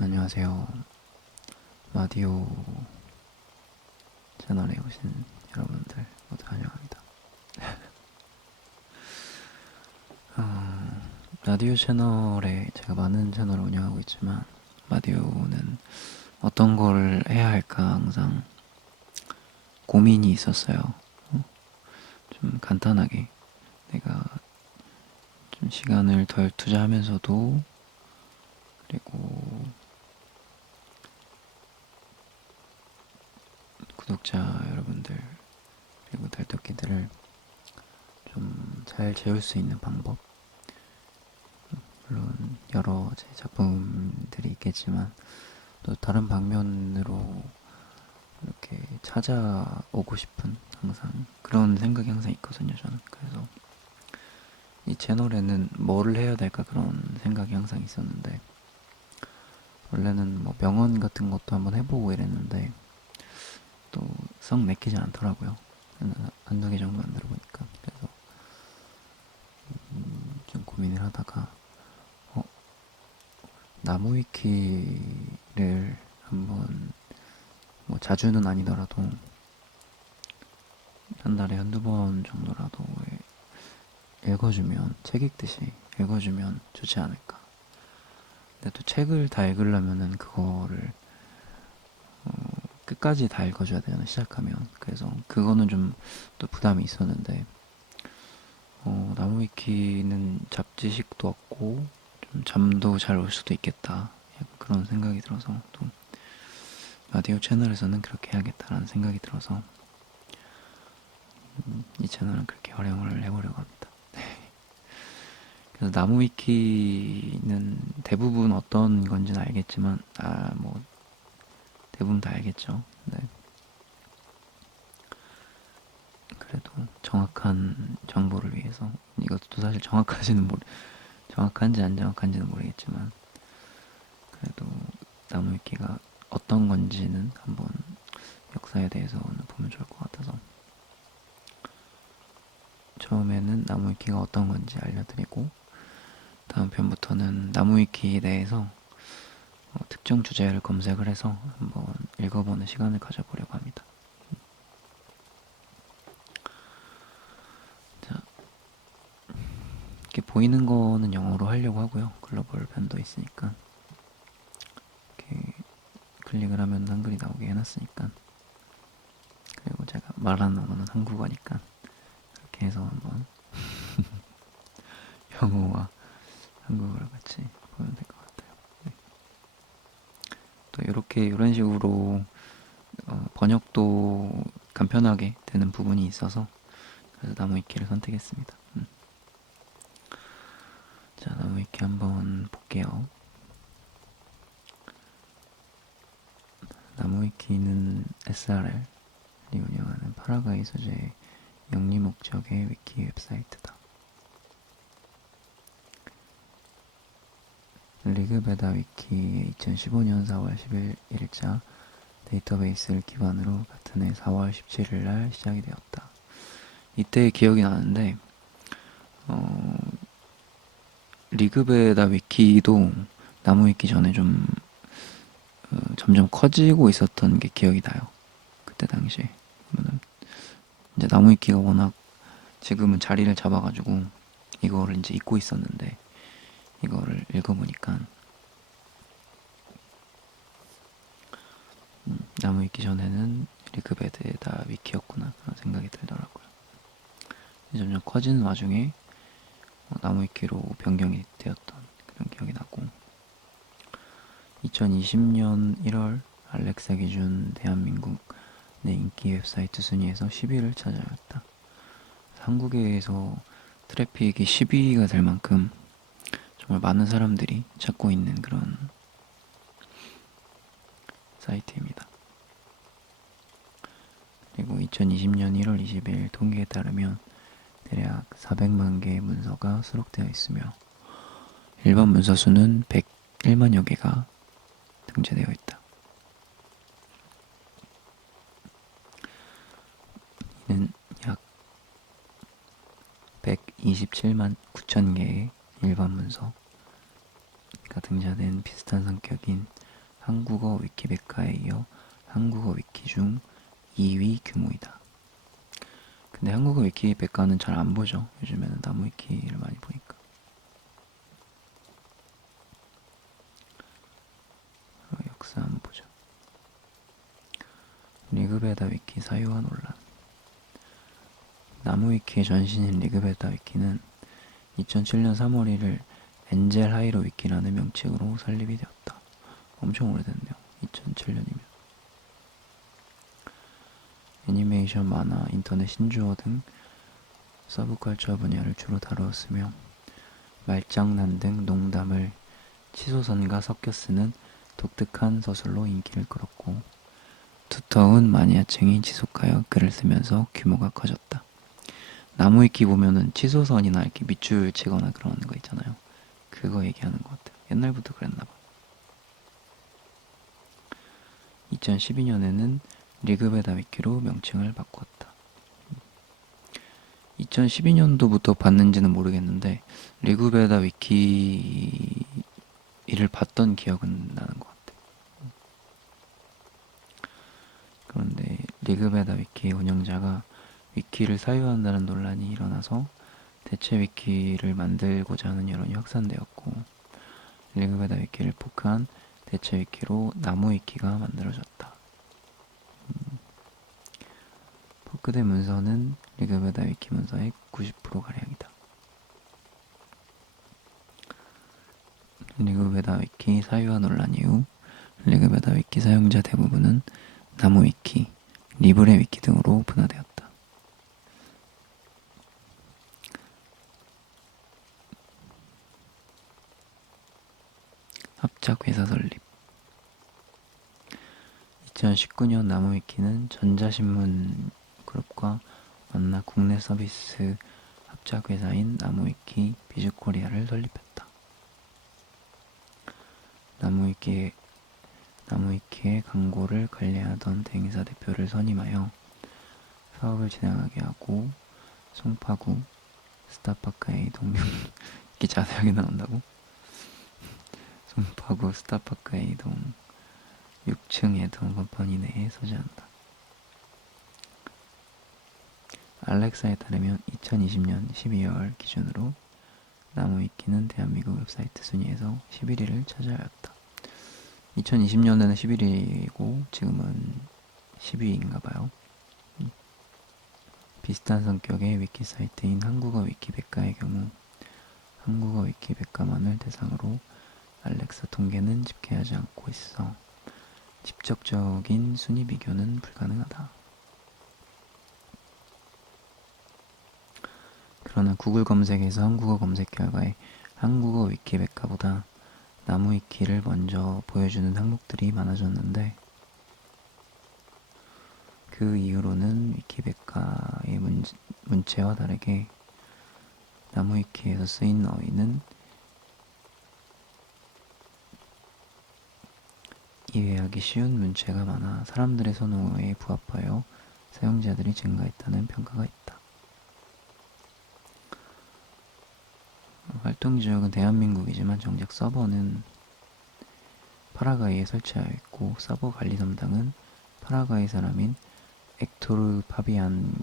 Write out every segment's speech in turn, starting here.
안녕하세요. 라디오 채널에 오신 여러분들 모두 환영합니다. 라디오 채널에 제가 많은 채널을 운영하고 있지만 라디오는 어떤 걸 해야 할까 항상 고민이 있었어요. 좀 간단하게 내가 좀 시간을 덜 투자하면서도 그리고 구독자 여러분들 그리고 달토끼들을 좀 잘 재울 수 있는 방법, 물론 여러 제 작품들이 있겠지만 또 다른 방면으로 이렇게 찾아오고 싶은 항상 그런 생각이 항상 있거든요, 저는. 그래서 이 채널에는 뭐를 해야 될까 그런 생각이 항상 있었는데, 원래는 뭐 명언 같은 것도 한번 해보고 이랬는데 또 썩 내키지 않더라고요. 한두 개 정도 만들어 보니까. 그래서 좀 고민을 하다가 나무 위키를 한번, 뭐 자주는 아니더라도 한 달에 한두 번 정도라도 읽어주면, 책 읽듯이 읽어주면 좋지 않을까. 근데 또 책을 다 읽으려면은 그거를 끝까지 다 읽어줘야 되잖아, 시작하면. 그래서 그거는 좀 또 부담이 있었는데, 나무 위키는 잡지식도 없고 좀 잠도 잘 올 수도 있겠다, 약간 그런 생각이 들어서, 또 라디오 채널에서는 그렇게 해야겠다라는 생각이 들어서 이 채널은 그렇게 활용을 해보려고 합니다. 그래서 나무 위키는 대부분 어떤 건지는 알겠지만, 뭐 대부분 다 알겠죠. 네. 그래도 정확한 정보를 위해서, 이것도 사실 정확한지 안 정확한지는 모르겠지만, 그래도 나무위키가 어떤 건지는 한번 역사에 대해서는 보면 좋을 것 같아서, 처음에는 나무위키가 어떤 건지 알려드리고, 다음 편부터는 나무위키에 대해서 특정 주제를 검색을 해서 한번 읽어보는 시간을 가져보려고 합니다. 자, 이렇게 보이는 거는 영어로 하려고 하고요. 글로벌 편도 있으니까. 이렇게 클릭을 하면 한글이 나오게 해놨으니까. 그리고 제가 말하는 언어는 한국어니까 그렇게 해서 한번 영어와 한국어를 같이 보면 될 것 같아요. 네. 또 이런 식으로 번역도 간편하게 되는 부분이 있어서, 그래서 나무위키를 선택했습니다. 자, 나무위키 한번 볼게요. 나무위키는 SRL이 운영하는 파라과이 소재의 영리 목적의 위키 웹사이트다. 리그베다 위키의 2015년 4월 11일자 데이터베이스를 기반으로 같은 해 4월 17일 날 시작이 되었다. 이때 기억이 나는데, 어, 리그베다 위키도 나무 위키 전에 좀 점점 커지고 있었던 게 기억이 나요. 그때 당시에. 이제 나무 위키가 워낙 지금은 자리를 잡아가지고 이거를 이제 잊고 있었는데, 이거를 읽어보니까 나무 위키 전에는 리그베드에다 위키였구나 그런 생각이 들더라고요. 점점 커지는 와중에 나무 위키로 변경이 되었던 그런 기억이 나고, 2020년 1월 알렉사 기준 대한민국 내 인기 웹사이트 순위에서 10위를 차지하였다. 한국에서 트래픽이 10위가 될 만큼 정말 많은 사람들이 찾고 있는 그런 사이트입니다. 그리고 2020년 1월 20일 통계에 따르면 대략 400만 개의 문서가 수록되어 있으며 일반 문서 수는 101만여 개가 등재되어 있다. 이는 약 127만 9천 개의 일반 문서가 등재된 비슷한 성격인 한국어 위키백과에 이어 한국어 위키 중 2위 규모이다. 근데 한국어 위키백과는 잘 안 보죠. 요즘에는 나무 위키를 많이 보니까. 역사 한번 보죠. 리그베다 위키 사유와 논란. 나무 위키의 전신인 리그베다 위키는 2007년 3월 1일 엔젤 하이로 위키라는 명칭으로 설립이 되었다. 엄청 오래됐네요. 2007년이면. 애니메이션, 만화, 인터넷 신조어 등 서브컬처 분야를 주로 다루었으며 말장난 등 농담을 치소선과 섞여 쓰는 독특한 서술로 인기를 끌었고 두터운 마니아층이 지속하여 글을 쓰면서 규모가 커졌다. 나무 위키 보면은 치소선이나 이렇게 밑줄 치거나 그런 거 있잖아요. 그거 얘기하는 것 같아요. 옛날부터 그랬나봐. 2012년에는 리그베다 위키로 명칭을 바꾸었다. 2012년도부터 봤는지는 모르겠는데 리그베다 위키를 봤던 기억은 나는 것 같아요. 그런데 리그베다 위키의 운영자가 위키를 사유한다는 논란이 일어나서 대체 위키를 만들고자 하는 여론이 확산되었고 리그베다 위키를 포크한 대체 위키로 나무 위키가 만들어졌다. 포크된 문서는 리그베다 위키 문서의 90%가량이다. 리그베다 위키 사유화 논란 이후 리그베다 위키 사용자 대부분은 나무 위키, 리브레 위키 등으로 분화되었다. 합작회사 설립. 2019년 나무 위키는 전자신문 그룹과 만나 국내 서비스 합작회사인 나무 위키 비즈코리아를 설립했다. 나무 위키의 광고를 관리하던 대행사 대표를 선임하여 사업을 진행하게 하고 송파구 스타파크에 이동 이렇게 자세하게 나온다고? 송파구 스타파크에 이동 6층 해동 컴퍼니 내에 소재한다. 알렉사에 따르면 2020년 12월 기준으로 나무 위키는 대한민국 웹사이트 순위에서 11위를 차지하였다. 2020년에는 11위고 지금은 10위인가봐요. 비슷한 성격의 위키 사이트인 한국어 위키백과의 경우 한국어 위키백과만을 대상으로 알렉사 통계는 집계하지 않고 있어 직접적인 순위 비교는 불가능하다. 그러나 구글 검색에서 한국어 검색 결과에 한국어 위키백과보다 나무 위키를 먼저 보여주는 항목들이 많아졌는데 그 이후로는 위키백과의 문체와 다르게 나무 위키에서 쓰인 어휘는 이해하기 쉬운 문체가 많아 사람들의 선호에 부합하여 사용자들이 증가했다는 평가가 있다. 활동 지역은 대한민국이지만 정작 서버는 파라과이에 설치하여 있고 서버 관리 담당은 파라과이 사람인 엑토르 파비안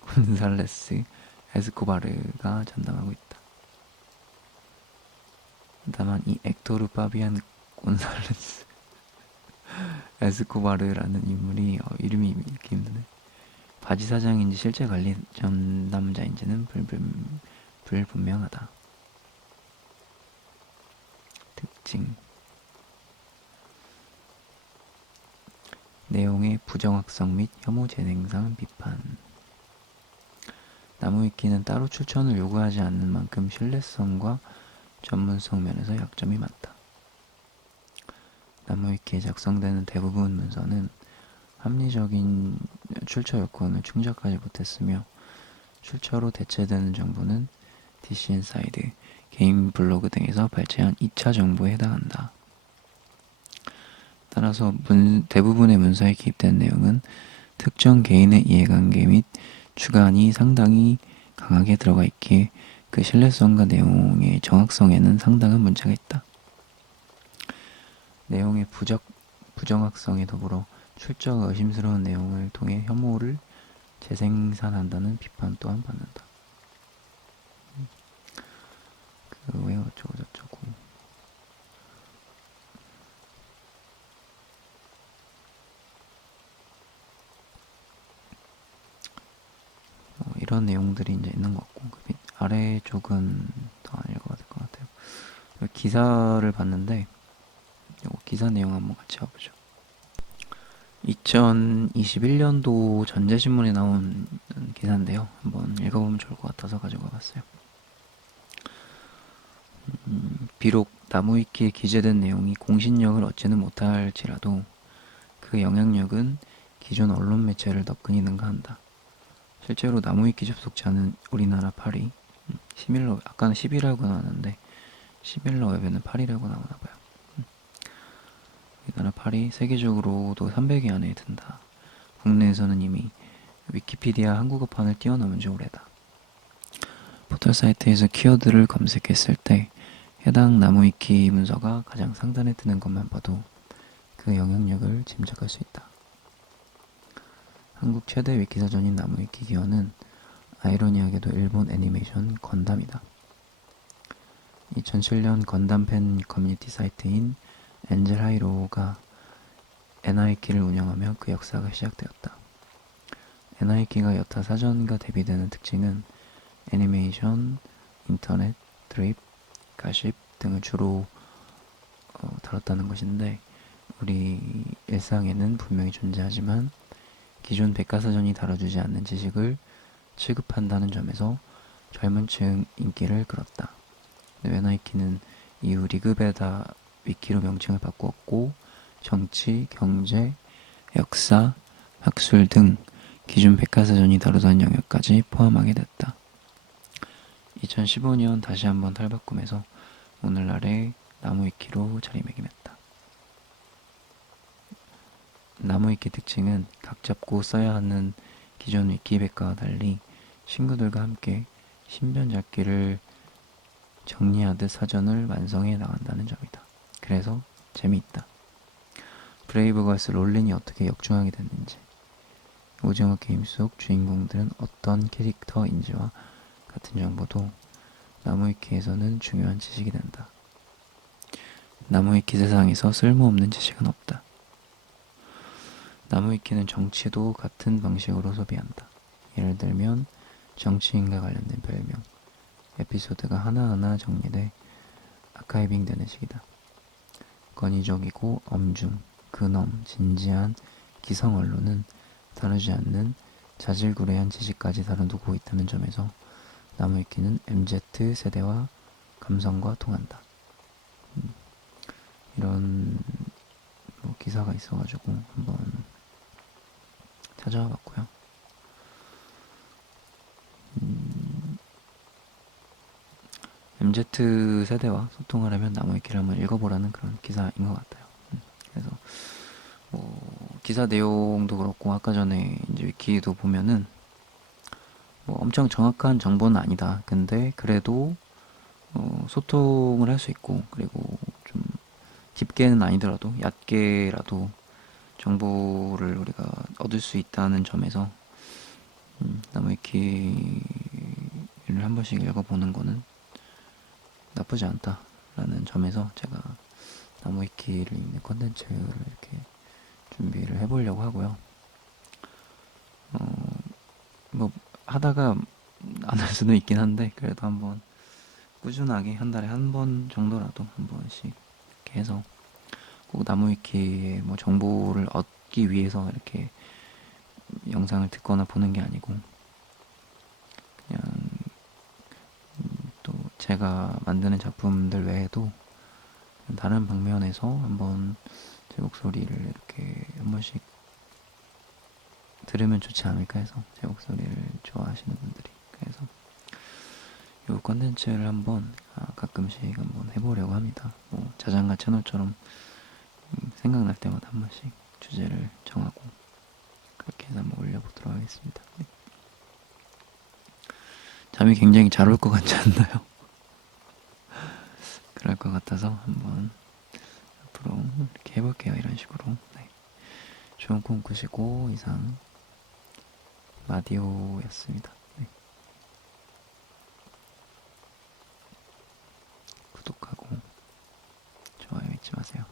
곤살레스 에스코바르가 전담하고 있다. 다만 이 엑토르 파비안 곤살레스 에스코바르라는 인물이 이름이 읽기 힘드네. 바지 사장인지 실제 관리 전담자인지는 불분명하다. 특징 내용의 부정확성 및 혐오 재생산 비판. 나무 위키는 따로 추천을 요구하지 않는 만큼 신뢰성과 전문성 면에서 약점이 많다. 나무 위키에 작성되는 대부분 문서는 합리적인 출처 요건을 충족하지 못했으며 출처로 대체되는 정보는 DC인사이드, 개인 블로그 등에서 발췌한 2차 정보에 해당한다. 따라서 대부분의 문서에 기입된 내용은 특정 개인의 이해관계 및 주관이 상당히 강하게 들어가 있기에 그 신뢰성과 내용의 정확성에는 상당한 문제가 있다. 내용의 부정확성에 더불어 출처가 의심스러운 내용을 통해 혐오를 재생산한다는 비판 또한 받는다. 왜 어쩌고 저쩌고. 이런 내용들이 이제 있는 것 같고, 그 아래 쪽은 더 안 읽어봐도 될 것 같아요. 기사를 봤는데, 기사 내용 한번 같이 봐보죠. 2021년도 전자신문에 나온 기사인데요. 한번 읽어보면 좋을 것 같아서 가지고 와봤어요. 비록 나무위키에 기재된 내용이 공신력을 얻지는 못할지라도 그 영향력은 기존 언론 매체를 너끈히 능가한다. 실제로 나무위키 접속자는 우리나라 8위, 시밀러, 아까는 10위라고 나왔는데 시밀러 웹에는 8위라고 나오나봐요. 우리나라 8위, 세계적으로도 300위 안에 든다. 국내에서는 이미 위키피디아 한국어판을 뛰어넘은 지 오래다. 포털 사이트에서 키워드를 검색했을 때 해당 나무위키 문서가 가장 상단에 뜨는 것만 봐도 그 영향력을 짐작할 수 있다. 한국 최대 위키사전인 나무위키 기원은 아이러니하게도 일본 애니메이션 건담이다. 2007년 건담 팬 커뮤니티 사이트인 엔젤 하이로가 NI키를 운영하며 그 역사가 시작되었다. NI키가 여타 사전과 대비되는 특징은 애니메이션, 인터넷, 드립, 가십 등을 주로 다뤘다는 것인데 우리 일상에는 분명히 존재하지만 기존 백과사전이 다뤄주지 않는 지식을 취급한다는 점에서 젊은 층 인기를 끌었다. NI키는 이후 리그베다 위키로 명칭을 바꾸었고 정치, 경제, 역사, 학술 등 기존 백과사전이 다루던 영역까지 포함하게 됐다. 2015년 다시 한번 탈바꿈해서 오늘날의 나무위키로 자리매김했다. 나무위키 특징은 각 잡고 써야 하는 기존 위키백과와 달리 친구들과 함께 신변잡기를 정리하듯 사전을 완성해 나간다는 점이다. 그래서 재미있다. 브레이브걸스 롤린이 어떻게 역중하게 됐는지, 오징어 게임 속 주인공들은 어떤 캐릭터인지와 같은 정보도 나무위키에서는 중요한 지식이 된다. 나무위키 세상에서 쓸모없는 지식은 없다. 나무위키는 정치도 같은 방식으로 소비한다. 예를 들면 정치인과 관련된 별명, 에피소드가 하나하나 정리돼 아카이빙 되는 식이다. 권위적이고 엄중, 근엄, 진지한 기성 언론은 다루지 않는 자질구레한 지식까지 다뤄두고 있다는 점에서 나무위키는 MZ 세대와 감성과 통한다. 이런 기사가 있어가지고 한번 찾아와 봤고요. MZ 세대와 소통을 하면 나무위키를 한번 읽어보라는 그런 기사인 것 같아요. 그래서 기사 내용도 그렇고 아까 전에 이제 위키도 보면은 엄청 정확한 정보는 아니다. 근데 그래도 소통을 할 수 있고 그리고 좀 깊게는 아니더라도 얕게라도 정보를 우리가 얻을 수 있다는 점에서 나무위키를 한 번씩 읽어보는 거는 나쁘지 않다라는 점에서 제가 나무위키를 읽는 컨텐츠를 이렇게 준비를 해보려고 하고요. 하다가 안 할 수도 있긴 한데 그래도 한번 꾸준하게 한 달에 한 번 정도라도 한 번씩 이렇게 해서 꼭 나무위키의 정보를 얻기 위해서 이렇게 영상을 듣거나 보는 게 아니고 그냥 또 제가 만드는 작품들 외에도 다른 방면에서 한번 제 목소리를 이렇게 한 번씩 들으면 좋지 않을까 해서 제 목소리를 좋아하시는 분들이 그래서 이 컨텐츠를 한번 가끔씩 한번 해보려고 합니다. 자장가 채널처럼 생각날 때마다 한 번씩 주제를 정하고 그렇게 해서 한번 올려보도록 하겠습니다. 네. 잠이 굉장히 잘 올 것 같지 않나요? 그럴 것 같아서 한번 앞으로 이렇게 해볼게요. 이런 식으로. 네. 좋은 꿈 꾸시고 이상 마디오였습니다. 네. 구독하고 좋아요 잊지 마세요.